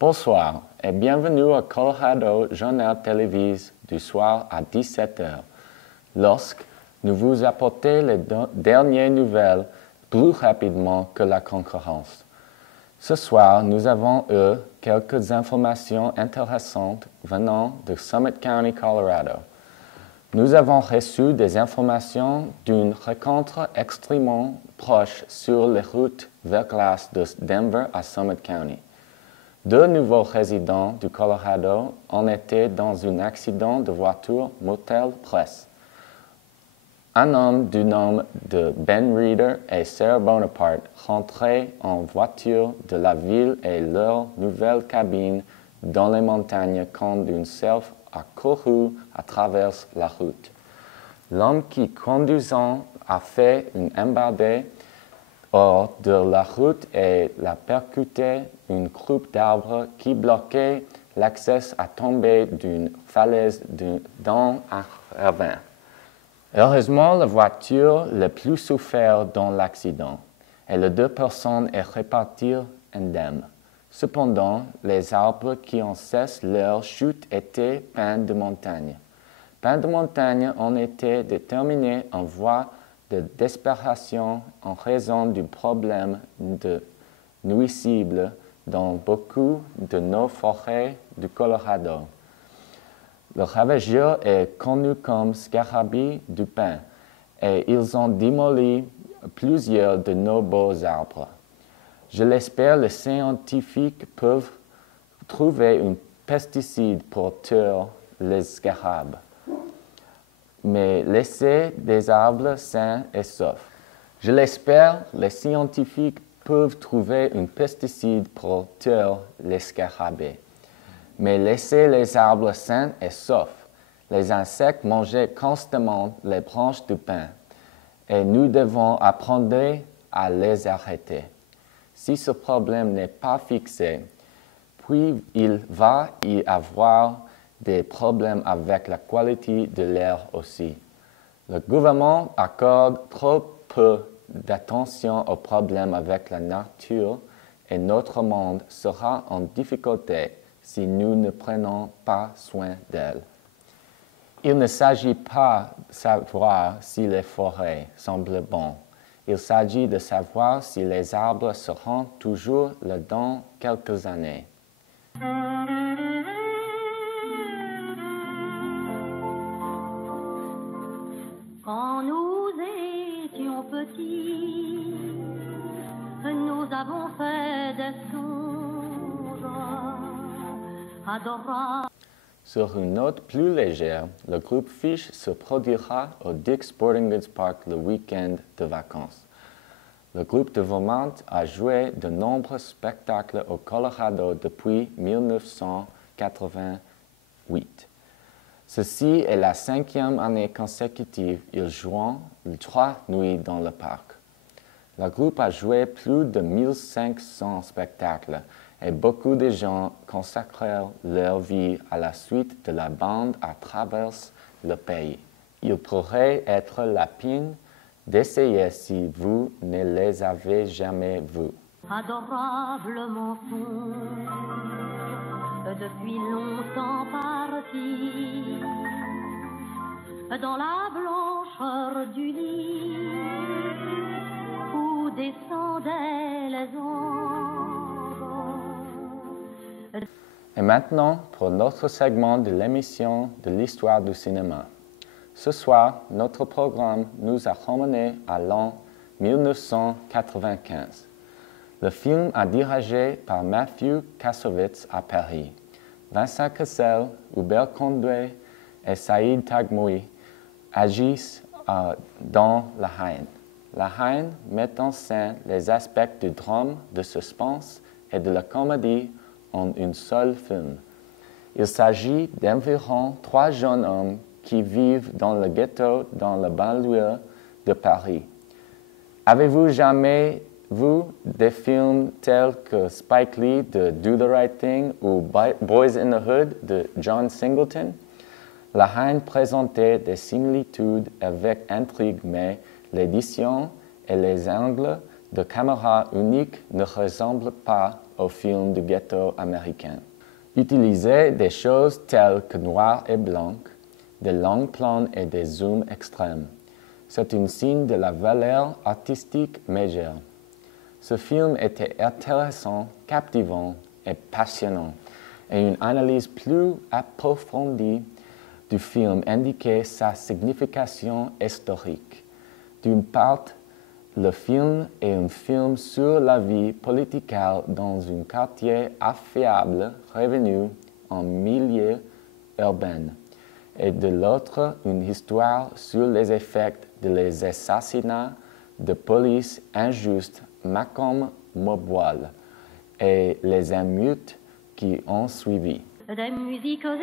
Bonsoir et bienvenue au Colorado Journal télévisé du soir à 17 h, lorsque nous vous apportons les dernières nouvelles plus rapidement que la concurrence. Ce soir, nous avons eu quelques informations intéressantes venant de Summit County, Colorado. Nous avons reçu des informations d'une rencontre extrêmement proche sur les routes vers glace de Denver à Summit County. Deux nouveaux résidents du Colorado ont été dans un accident de voiture motel presse. Un homme du nom de Ben Reeder et Sarah Bonaparte rentraient en voiture de la ville et leur nouvelle cabine dans les montagnes quand une self a couru à travers la route. L'homme qui conduisant a fait une embardée hors de la route et l'a percuté une groupe d'arbres qui bloquait l'accès à tomber d'une falaise dans un ravin. Heureusement, la voiture la plus souffert dans l'accident et les deux personnes est repartirent indemnes. Cependant, les arbres qui ont cessé leur chute étaient pins de montagne. Pins de montagne ont été déterminés en voie de disparition en raison du problème de nuisibles dans beaucoup de nos forêts du Colorado. Le ravageur est connu comme scarabée du pin et ils ont démoli plusieurs de nos beaux arbres. Je l'espère, les scientifiques peuvent trouver un pesticide pour tuer les scarabées, mais laisser des arbres sains et saufs. Je l'espère, les scientifiques peuvent trouver un pesticide pour tuer les scarabées, mais laisser les arbres sains et saufs. Les insectes mangeaient constamment les branches du pin et nous devons apprendre à les arrêter. Si ce problème n'est pas fixé, puis il va y avoir des problèmes avec la qualité de l'air aussi. Le gouvernement accorde trop peu d'attention aux problèmes avec la nature et notre monde sera en difficulté si nous ne prenons pas soin d'elle. Il ne s'agit pas de savoir si les forêts semblent bonnes. Il s'agit de savoir si les arbres seront toujours là dans quelques années. Quand nous étions petits, nous avons fait des songes adorables. Sur une note plus légère, le groupe Fish se produira au Dick's Sporting Goods Park le week-end de vacances. Le groupe de Vermont a joué de nombreux spectacles au Colorado depuis 1988. Ceci est la 5e année consécutive qu'ils jouent 3 nuits dans le parc. Le groupe a joué plus de 1500 spectacles et beaucoup de gens consacrèrent leur vie à la suite de la bande à travers le pays. Il pourrait être la peine d'essayer si vous ne les avez jamais vus. Adorable mensonge, depuis longtemps parti, dans la blancheur du lit où descendaient les anges. Et maintenant, pour notre segment de l'émission de l'histoire du cinéma. Ce soir, notre programme nous a ramené à l'an 1995. Le film est dirigé par Matthew Kassovitz à Paris. Vincent Cassel, Hubert Conduet et Saïd Taghmoui agissent dans La Haine. La Haine met en scène les aspects du drame, de suspense et de la comédie en un seul film. Il s'agit d'environ 3 jeunes hommes qui vivent dans le ghetto dans la banlieue de Paris. Avez-vous jamais vu des films tels que Spike Lee de Do the Right Thing ou Boys in the Hood de John Singleton? La Haine présentait des similitudes avec intrigue, mais l'édition et les angles de caméra uniques ne ressemblent pas aux films du ghetto américain. Utiliser des choses telles que noir et blanc, des longs plans et des zooms extrêmes. C'est un signe de la valeur artistique majeure. Ce film était intéressant, captivant et passionnant, et une analyse plus approfondie du film indiquait sa signification historique. D'une part, le film est un film sur la vie politique dans un quartier à faible revenu en milieu urbain, et de l'autre, une histoire sur les effets des assassinats de police injustes Malcolm Mobile et les émeutes qui ont suivi. Des musiques étranges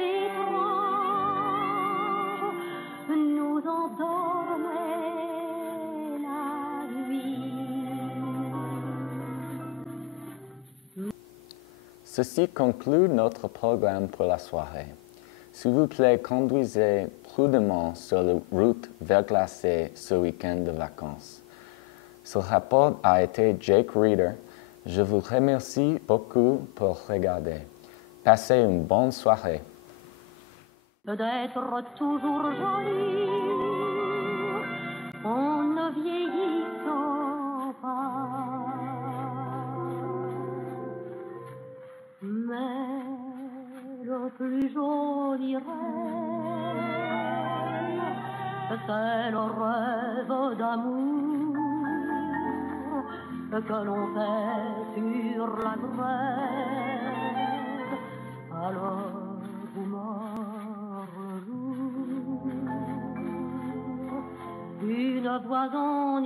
nous endormaient la nuit. Ceci conclut notre programme pour la soirée. S'il vous plaît, conduisez prudemment sur la route verglacée ce week-end de vacances. Ce rapport a été Jake Reader. Je vous remercie beaucoup pour regarder. Passez une bonne soirée. D'être toujours joli en ne vieillissant pas. Mais le plus joli rêve, c'est le rêve d'amour que l'on fait sur la grève. Alors vous mord le jour, une voix en